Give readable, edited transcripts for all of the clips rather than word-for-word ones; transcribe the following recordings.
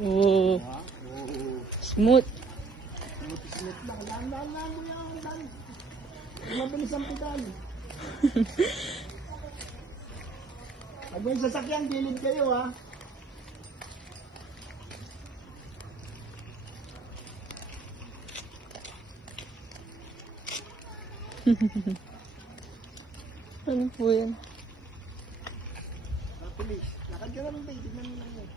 Oh, Oo. smooth. Smooth lang. Dahan-dahan lang mo yan. Mabilis ang pedal. Pag may sasakyan, gilid kayo ha. Ano po yan? Mabilis. Lakad ka lang tayo. Tignan mo lang yun.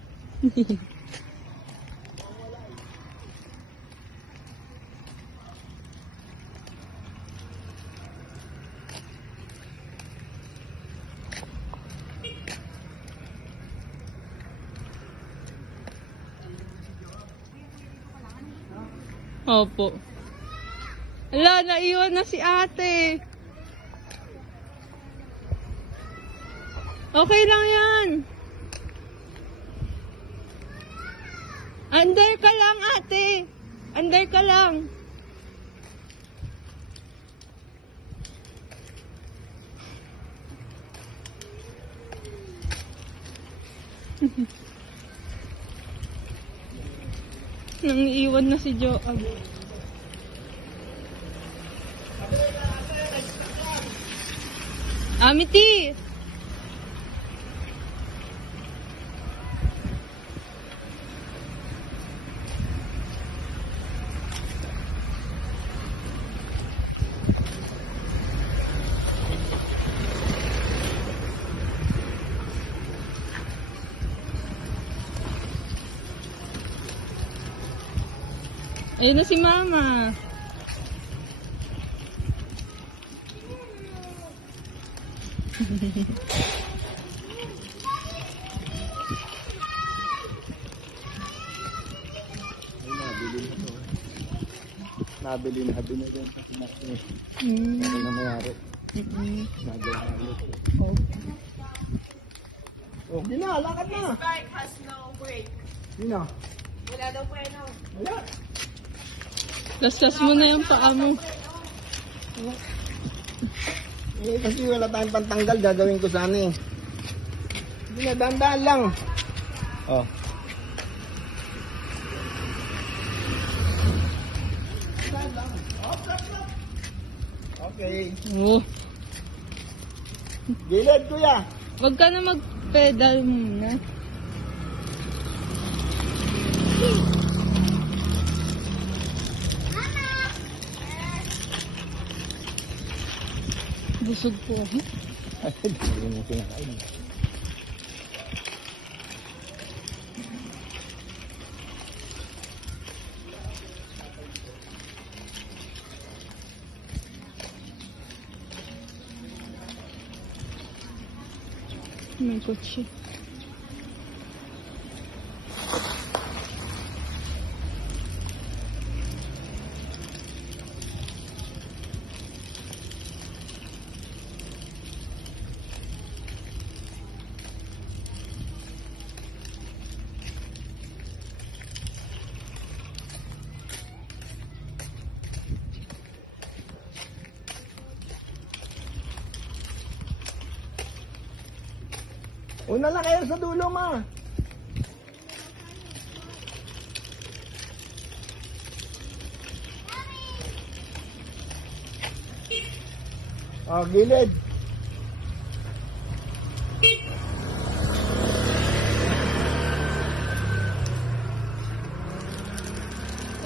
Opo. Ala, naiwan na si ate. Okay lang yan. Under ka lang, ate. Under ka lang. Nang iwan na si Joab. Amity! Ayun na si Mama. Nabili na din sa pinaki. Mm. Ano na mayari? Nagawa na ulit. Okay na, lakad na. This bike has no brake. Yun na. Wala daw preno. Wala. Kaskas mo na yung paa mo. Eh, kasi wala tayong pantanggal, gagawin ko sana eh. Hindi na, dahan-dahan lang. Oh. Dahan lang. Oh, stop. Okay. Oh. Gilid, kuya. Wag ka na mag-pedal muna. Busog po ako. Hindi mo kinakain. May kotse. Una lang kayo sa dulo, ma. Oh, gilid.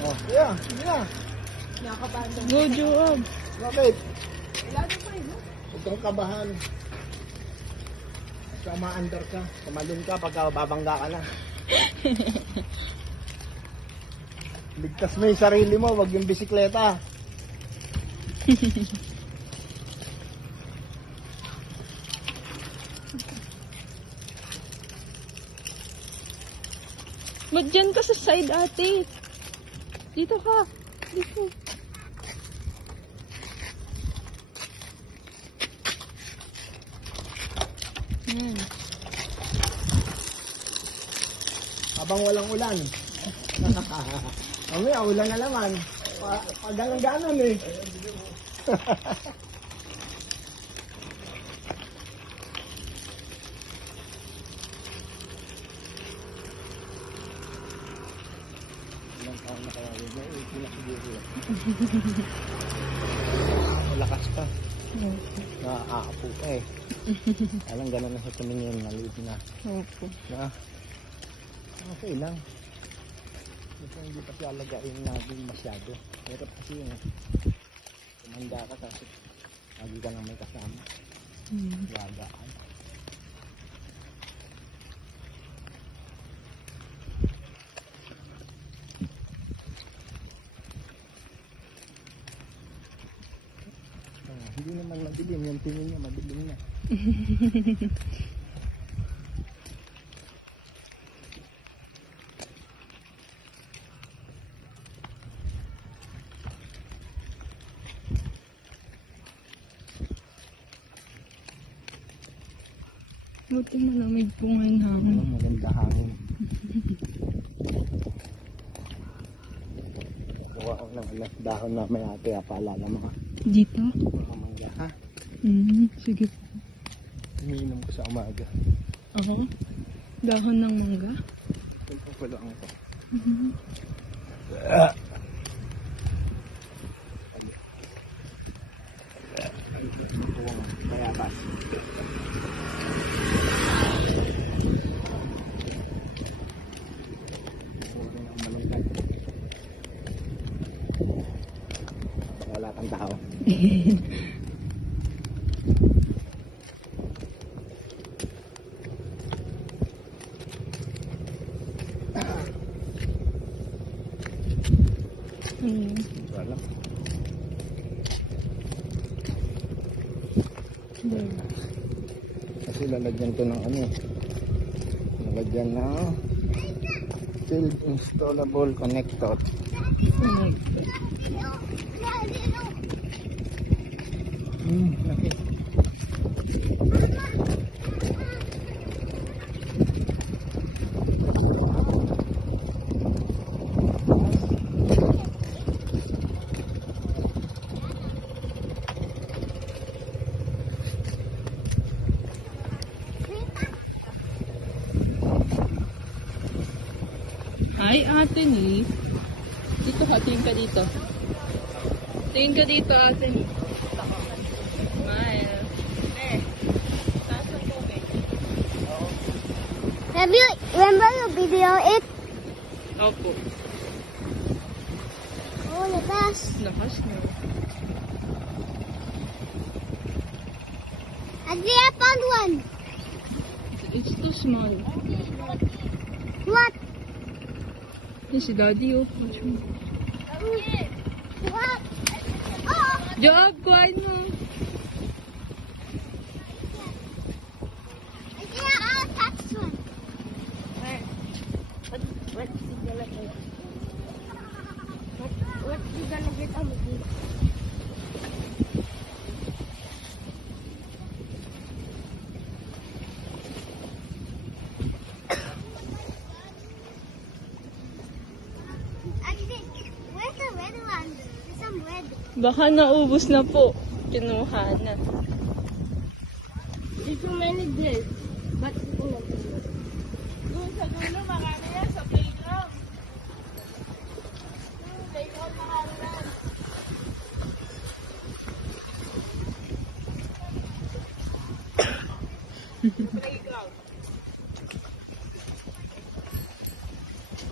Oh, yeah, sige na. Nakabanda. Go, Joab. Bakit? Wala daw preno. Huwag kang kabahan. Basta ma-under ka. Tumalun ka pagka babangga ka na. Ligtas mo yung sarili mo, wag yung bisikleta. Ba't dyan ka sa side, ate? Dito ka. Dito. Yan. Habang walang ulan. Mamaya, ulan na naman. Pagalang-ganon eh. na kaya yun. Ito na siguro. Malakas pa. Nakaapo pa eh. Alam, gano'n na sa tumingin. Maliit na. Opo. Na, okay lang. Ito hindi pa siya alagain natin masyado. Pero kasi yun, tumanda ka kasi lagi ka lang may kasama. Lagaan. Hindi naman madilim. Yung tingin niya madilim na. Buti malamig po ngayon hangin. Maganda hangin. Kuha ko ng alas dahon na may ate. Paalala mo ha. Dito? Mga mangga ha. Sige po. Iniinom ko sa umaga. Ako? Dahon ng mangga? Ito po pala ang ito. Kaya pas. Wala kang tao. Wala. Kasi lalagyan ko ng ano eh. Lalagyan ng field installable connector. Okay. Hi, Ate Ni. Dito ka, tingin ka dito. Tingin ka dito, Ate Ni. Smile. Taas ng tubig. Have you remember your video it? Opo. Oh, the best. Lakas na. Actually, I found one. It's too small. What? Yan si Daddy, oh. Watch mo. What? Oh, Job, kuhain mo. yeah, I'll catch one. What's he gonna get? What's he gonna get on the beach? Actually, where's the red one? There's some red. Baka naubos na po. Kinuha na. There's so many this. But, doon sa dulo, marami yan sa playground. Playground, marami yan. Playground.